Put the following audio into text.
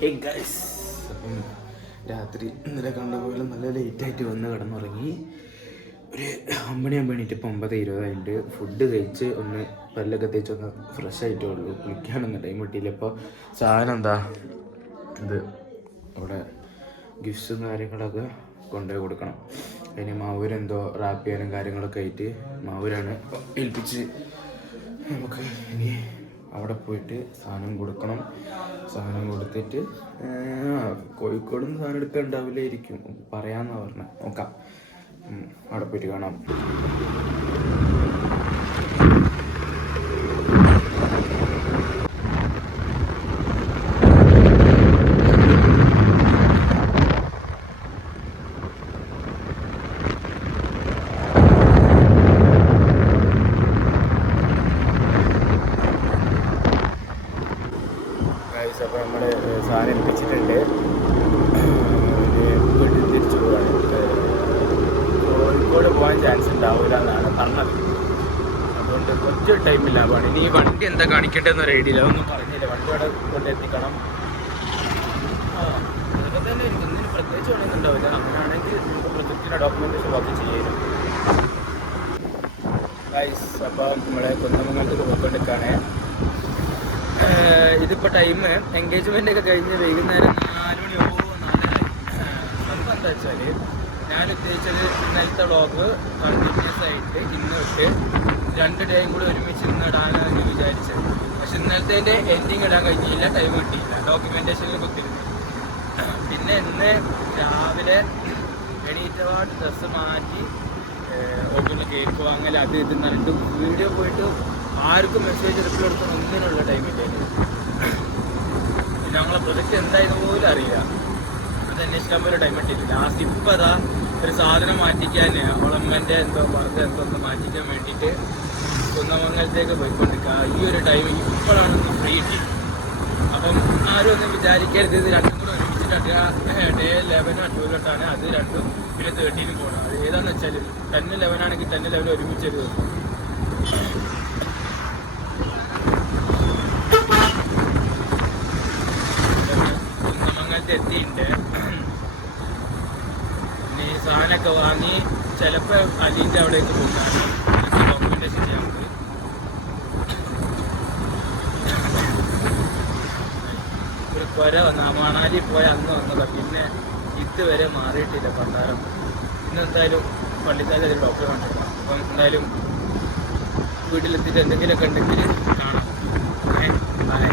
Hey guys, അപ്പം രാത്രി ഇന്നലെ കണ്ടപോലെ നല്ല ലേറ്റായിട്ട് വന്ന് കിടന്നുറങ്ങി. ഒരു 9 മണിയാകുമ്പോൾ എണീറ്റ് ഇപ്പം 9:20 ഫുഡ് കഴിച്ച് ഒന്ന് പല്ലൊക്കെ തേച്ച് ഒന്ന് ഫ്രഷ് ആയിട്ടേ ഉള്ളൂ. കുളിക്കാനൊന്നും ടൈം കിട്ടിയില്ല. ഇപ്പോൾ സാധനം എന്താ ഇത് അവിടെ ഗിഫ്റ്റ്സും കാര്യങ്ങളൊക്കെ കൊണ്ടുപോയി കൊടുക്കണം. അതിന് മാവൂരെന്തോ റാപ്പ് ചെയ്യാനും കാര്യങ്ങളൊക്കെ ആയിട്ട് മാവൂരാണ് ഏൽപ്പിച്ച്. നമുക്ക് ഇനി അവിടെ പോയിട്ട് സാധനം കൊടുക്കണം. സാധനം കൊടുത്തിട്ട് കോഴിക്കോട് നിന്ന് സാധനം എടുക്കാൻ ഉണ്ടാവില്ലായിരിക്കും, പറയാമെന്നാണ് പറഞ്ഞത്. നോക്കാം, അവിടെ പോയിട്ട് കാണാം. അപ്പോൾ നമ്മൾ സാധനം ഏൽപ്പിച്ചിട്ടുണ്ട്. വീട്ടിൽ തിരിച്ചു പോകാൻ കോഴിക്കോട് പോകാൻ ചാൻസ് ഉണ്ടാവില്ല എന്നാണ് പറഞ്ഞത്. അതുകൊണ്ട് കുറച്ച് ടൈമില്ല പണി. ഇനി ഈ വണ്ടി എന്താ കാണിക്കേണ്ടതെന്ന് ഒരു ഐഡിയ ഒന്നും പറഞ്ഞില്ല. വണ്ടി അവിടെ കൊണ്ട് എത്തിക്കണം. അതൊക്കെ തന്നെ ആയിരിക്കും. ഇന്നിന് പ്രത്യേകിച്ച് പണിയൊന്നും ഉണ്ടാവില്ല. അങ്ങനെയാണെങ്കിൽ നമുക്ക് പ്രൊജക്റ്റിൻ്റെ ഡോക്യുമെൻറ്റേഷൻ ബാക്കി ചെയ്യാനും. ഗൈസ്, അപ്പോൾ നമ്മളെ കുന്നമംഗലത്ത് പോയിക്കൊണ്ടിരിക്കുകയാണ്. ഇതിപ്പോൾ ടൈം എൻഗേജ്മെൻ്റ് ഒക്കെ കഴിഞ്ഞ് വൈകുന്നേരം 4 മണി 4:30. സംഭവം എന്താ വെച്ചാൽ, ഞാൻ ഉദ്ദേശിച്ചത് ഇന്നലത്തെ വ്ളോഗ് കണ്ടിന്യൂസ് ആയിട്ട് ഇന്ന് തൊട്ട് 2 ഡേയും കൂടി ഒരുമിച്ച് ഇന്ന് ഇടാനാണ് വിചാരിച്ചത്. പക്ഷെ ഇന്നലത്തെ എൻഡിങ് ഇടാൻ കഴിഞ്ഞില്ല, ടൈം കിട്ടിയില്ല, ഡോക്യുമെൻറ്റേഷനിൽ കുത്തിരുന്നു. പിന്നെ ഇന്ന് രാവിലെ എണീറ്റപാട് ഡ്രസ്സ് മാറ്റി ഓപ്പണിൽ കേക്ക് വാങ്ങൽ അത് ഇത് പറഞ്ഞിട്ട് വീഡിയോ പോയിട്ട് ആർക്കും മെസ്സേജ് റിപ്ലൈ എടുക്കാൻ ഒന്നിനുള്ള ടൈമില്ല. ഞങ്ങളെ പ്രൊജക്റ്റ് എന്തായിരുന്നു പോലും അറിയില്ല. അത് അന്വേഷിക്കാൻ പോലും ടൈം കിട്ടിയില്ല. ലാസ്റ്റ് ഇപ്പം അതാ ഒരു സാധനം മാറ്റിക്കാൻ അവളമ്മൻ്റെ എന്തോ വെറുതെ എന്തോ ഒന്ന് മാറ്റിക്കാൻ വേണ്ടിയിട്ട് കുന്നമംഗലത്തേക്ക് പോയിക്കൊണ്ടിരിക്കുക. ഈ ഒരു ടൈം ഇപ്പോഴാണ് ഒന്ന് ഫ്രീ കിട്ടി. അപ്പം ആരും ഒന്നും വിചാരിക്കരുത് ഇത് രണ്ടും കൂടെ ഒരുമിച്ചിട്ട് ഡേ 11 12 അത് രണ്ടും പിന്നെ 13 പോകണം. അത് ഏതാണെന്ന് വെച്ചാൽ 10 11 ആണെങ്കിൽ 10 11 ഒരുമിച്ചൊരു കുന്നമംഗലത്ത് എത്തിയിട്ടുണ്ട്. ഇനി സാധനമൊക്കെ വാങ്ങി ചിലപ്പോൾ അലീൻ്റെ അവിടേക്ക് പോകാൻ ഡോക്യുമെൻറ്റേഷൻ ചെയ്യാൻ പോയി. ഒരു കുര വന്ന മണാലി പോയ അന്ന് വന്നതാണ്. പിന്നെ ഇതുവരെ മാറിയിട്ടില്ല പണ്ടാരം. ഇന്നെന്തായാലും പള്ളിക്കാലം ഒരു ഡോക്ടറെ കണ്ടിട്ടാണ്. അപ്പം എന്തായാലും വീട്ടിലെത്തിയിട്ട് എന്തെങ്കിലുമൊക്കെ ഉണ്ടെങ്കിൽ കാണാം. ബൈ.